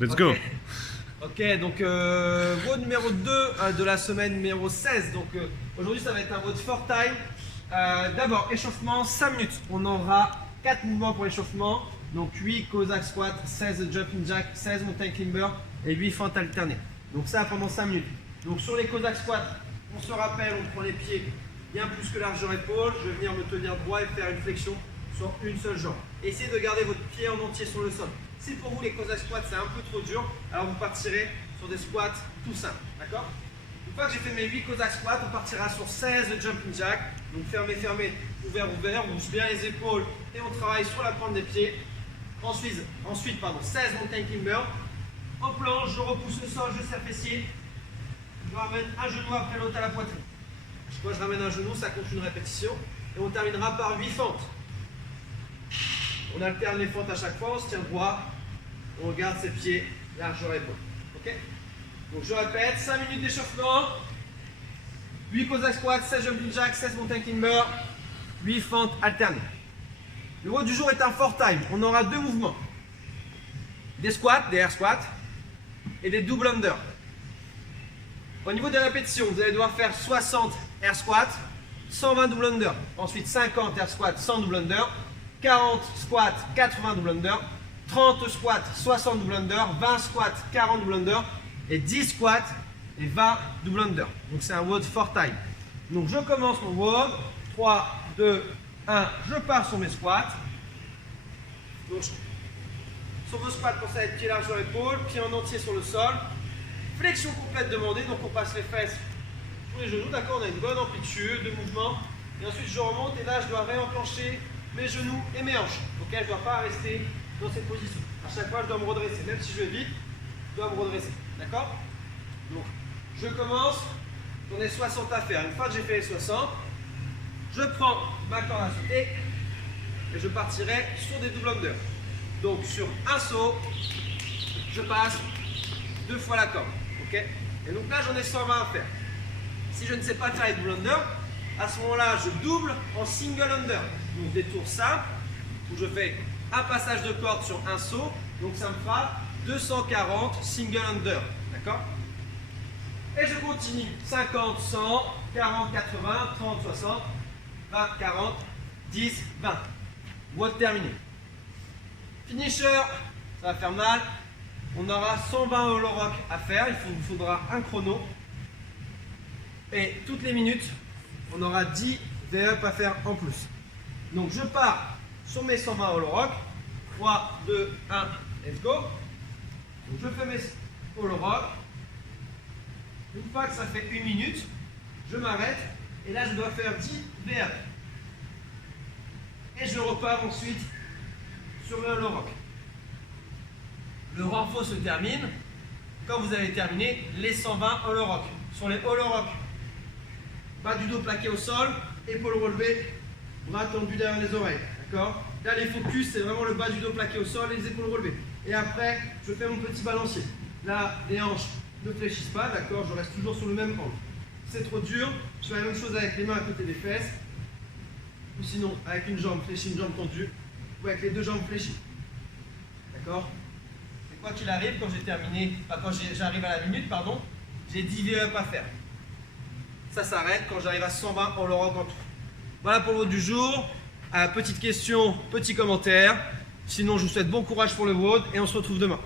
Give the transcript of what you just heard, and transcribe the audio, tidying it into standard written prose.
Let's go. Ok, donc WOD numéro 2 de la semaine numéro 16. Donc aujourd'hui ça va être un WOD 4 time. D'abord échauffement 5 minutes. On aura 4 mouvements pour l'échauffement. Donc 8 Cossack squat, 16 jumping jack, 16 mountain climber et 8 fentes alternées. Donc ça pendant 5 minutes. Donc sur les Cossack squats, on se rappelle, on prend les pieds bien plus que largeur épaule. Je vais venir me tenir droit et faire une flexion sur une seule jambe. Essayez de garder votre pied en entier sur le sol. Si pour vous les Cossack squats c'est un peu trop dur, alors vous partirez sur des squats tout simples, d'accord? Une fois que j'ai fait mes 8 Cossack squats, on partira sur 16 jumping jack. Donc fermé, fermé, ouvert, ouvert, on bouge bien les épaules et on travaille sur la pointe des pieds. Ensuite 16 mountain climber. En planche, je repousse le sol, je serre fessier. Je ramène un genou après l'autre à la poitrine. Chaque fois je ramène un genou, ça compte une répétition. Et on terminera par 8 fentes. On alterne les fentes à chaque fois, on se tient droit. On garde ses pieds, largeur épaule. Ok? Donc je répète, 5 minutes d'échauffement. 8 Cossack squats, 16 jumping jack, 16 mountain climber, 8 fentes alternées. Le WOD du jour est un 4 time. On aura 2 mouvements. Des squats, des air squats et des double under. Au niveau des répétitions, vous allez devoir faire 60 air squats, 120 double under. Ensuite 50 air squats, 100 double under, 40 squats, 80 double under, 30 squats, 60 double under, 20 squats, 40 double under et 10 squats et 20 double under. Donc c'est un WOD 4 time. Donc je commence mon WOD. 3, 2, 1, je pars sur mes squats. Donc, sur vos squats, pensez à être pied largeur épaule, pied en entier sur le sol. Flexion complète demandée, donc on passe les fesses sur les genoux, d'accord? On a une bonne amplitude de mouvement. Et ensuite je remonte et là je dois réenclencher mes genoux et mes hanches. Ok, je ne dois pas rester dans cette position. À chaque fois je dois me redresser, même si je vais vite, je dois me redresser. D'accord? Donc je commence, j'en ai 60 à faire. Une fois que j'ai fait les 60, je prends ma corde à sauter et je partirai sur des double under. Donc sur un saut, je passe 2 fois la corde. Okay, et donc là j'en ai 120 à faire. Si je ne sais pas faire les double under, à ce moment-là je double en single under. Donc des tours simples où je fais un passage de corde sur un saut. Donc ça me fera 240 single under. D'accord? Et je continue 50, 100, 40, 80, 30, 60, 20, 40, 10, 20. WOD terminé. Finisher, ça va faire mal. On aura 120 hollow rock à faire. Il vous faudra un chrono. Et toutes les minutes, on aura 10 V-up à faire en plus. Donc je pars sur mes 120 hollow rock. 3, 2, 1, let's go. Donc je fais mes hollow rock. Une fois que ça fait 1 minute, je m'arrête. Et là, je dois faire 10 V-up. Et je repars ensuite sur le hollow rock. Le renfort se termine quand vous avez terminé les 120 hollow rock. Sur les hollow rock, bas du dos plaqué au sol, épaules relevées, bras tendus derrière les oreilles. D'accord? Là, les focus, c'est vraiment le bas du dos plaqué au sol et les épaules relevées. Et après, je fais mon petit balancier. Là, les hanches ne fléchissent pas, d'accord? Je reste toujours sur le même angle. C'est trop dur, je fais la même chose avec les mains à côté des fesses. Ou sinon, avec une jambe fléchie, une jambe tendue. Ou avec les deux jambes fléchies. D'accord? Et quoi qu'il arrive, quand j'ai terminé, quand j'arrive à la minute, pardon, j'ai 10 V-up à faire. Ça s'arrête quand j'arrive à 120 hollow rock en tout. Voilà pour le WOD du jour. Petite question, petit commentaire. Sinon, je vous souhaite bon courage pour le WOD et on se retrouve demain.